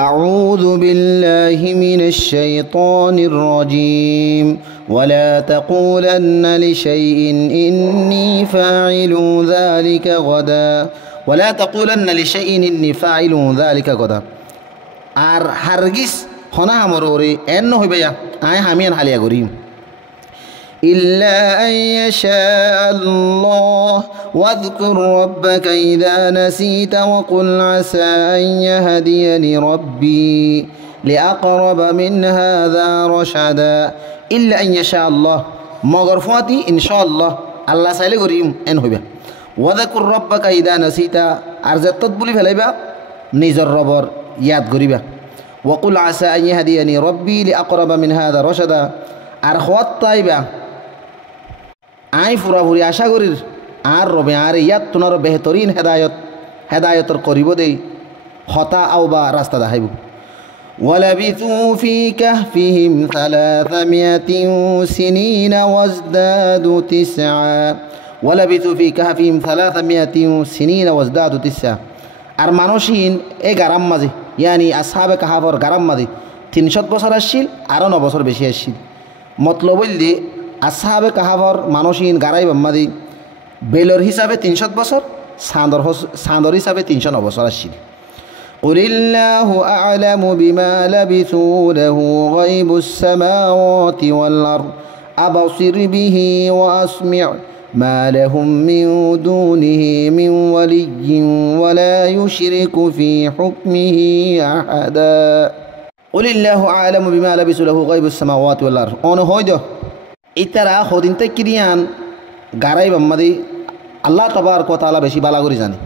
أعوذ بالله من الشيطان الرجيم ولا تقولن لشيء إني فاعل ذلك غدا ولا تقولن لشيء إني فاعل ذلك غدا R হারগিস হনা আমররে এন্ন হইবায়া I হামিয়ান হালিয়া Karim إلا أن يشاء الله واذكر ربك إذا نسيت وقل عسى أن يهديني ربي لأقرب من هذا رشدا إلا أن يشاء الله مگر فاتي إن شاء الله الله سألي قريم إن هبا وذكر ربك إذا نسيت أرزت تطبولي فليبا نيزر ربر ياد قريبا وقل عسى أن يهديني ربي لأقرب من هذا رشدا أرخوات طيبا I ফুরাফুরি আশা করির আর রবে আর ইয়াত তোনার বেহতরিন হেদায়তর করিব দেই হতা আও বা রাস্তা দেখাইব ولبثوا في كهفهم 300 سنين وازدادوا 9 ولبثوا في كهفهم 300 سنين وازدادوا 9 আর মানুষিন এই গারাম মাঝে ইয়ানি আসহাবে কাহাফর গারাম মাঝে 300 বছর আসছিল আর 9 বছর বেশি আসছিল মতলব বললি আসহাবে কাহাফর মানুষিন গারাই বাম্মাদি বেলর হিসাবে 300 বছর সান্দর হিসাবে 309 বছর আসছিল قل الله أعلم بما لبثوا له غيب السماوات والأرض أبصر به وأسمع ما لهم من دونه من ولي ولا يشرك في حكمه أحدا قل الله أعلم بما لبثوا له غيب السماوات والأرض أنا هيدا ইতারা হদিন তে কিরিয়ান গারাই বাম্মাদি আল্লাহ তাবারক ওয়া তাআলা বেশি বালা করি জানে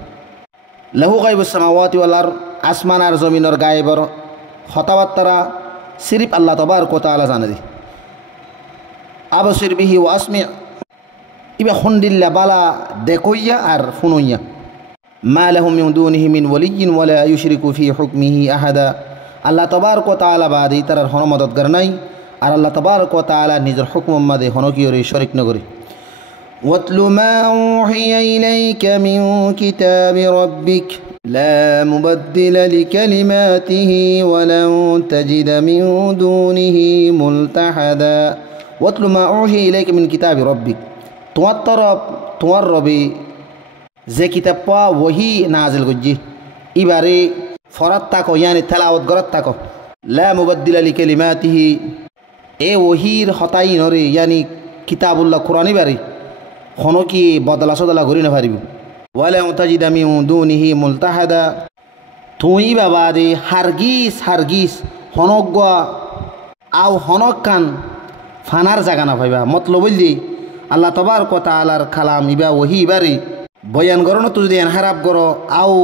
লাহু গায়বুস সামাওয়াতি ওয়াল আরদ আসমান আর জমিনের গায়বর হতাবাত্তারা সিরিফ আল্লাহ তাবারক ওয়া তাআলা জানে দি আবসির বিহি ওয়া আসমি ইবা খুন্দিল্লা বালা দেখইয়া আর ফুনুইয়া মা লাহুম মিন দুনিহি মিন ওয়ালিয়্যিন ওয়া লা ইউশরিকু ফি হুকমিহি আহাদা আল্লাহ তাবারক ওয়া তাআলা বাদি তারার হন মদদগার নাই আর আল্লাহ তাবারক ওয়া তাআলা নিজের হুকম মাদে হনকিয়রে শরীক নগরী ওয়াতলু মা উহিয়া ইলাইকা মিন কিতাবি রাব্বিক লা মুবাদদিলা লিকালিমাতিহি ওয়া লান তাজিদা মিন দুনিহি মুলতাহাদা ওয়াতলু মা উহিয়া ইলাইকা মিন কিতাবি রাব্বিক তোমার তরফ তোমার রবে যে কিতাব পা ওহি নাজিল করজি ইবারে ফরাত তাকো ইয়ানি তেলাওয়াত গরাত তাকো লা মুবাদদিলা লিকালিমাতিহি এ ওহির হতাই নরে ইয়ানি কিতাবুল্লাহ কোরআনি বারি হনকি বদলা সদলা ঘুরি না পারিব ওয়ালা মুতাজিদা মিন দুনিহি মুলতাহাদা তুই বাবা দে হারগিস হনগা আও হনকান ফানার জায়গা না পাইবা মতলব বললি আল্লাহ তাবারক ওয়া তাআলার কালাম ইবা ওহি বারি বয়ান করো না তুই যদি এনহারাব করো আও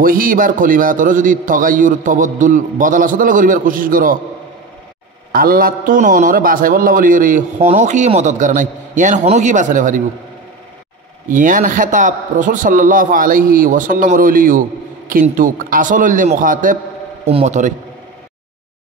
ওহি বার খলিবা তোর যদি তগায়ুর তবদ্দুল বদলা সদলা করিবার কোশিশ করো আল্লাহ তো নরে বাসাই বললা বলি রে হনকি মদতগার নাই ইয়ান হনকি বাসালে পারিব ইয়ান খেতাব রসুল সাল্লাল্লাহু আলাইহি ওয়াসাল্লাম রইলিও কিন্তু আসল মুখাতেব উম্মতরে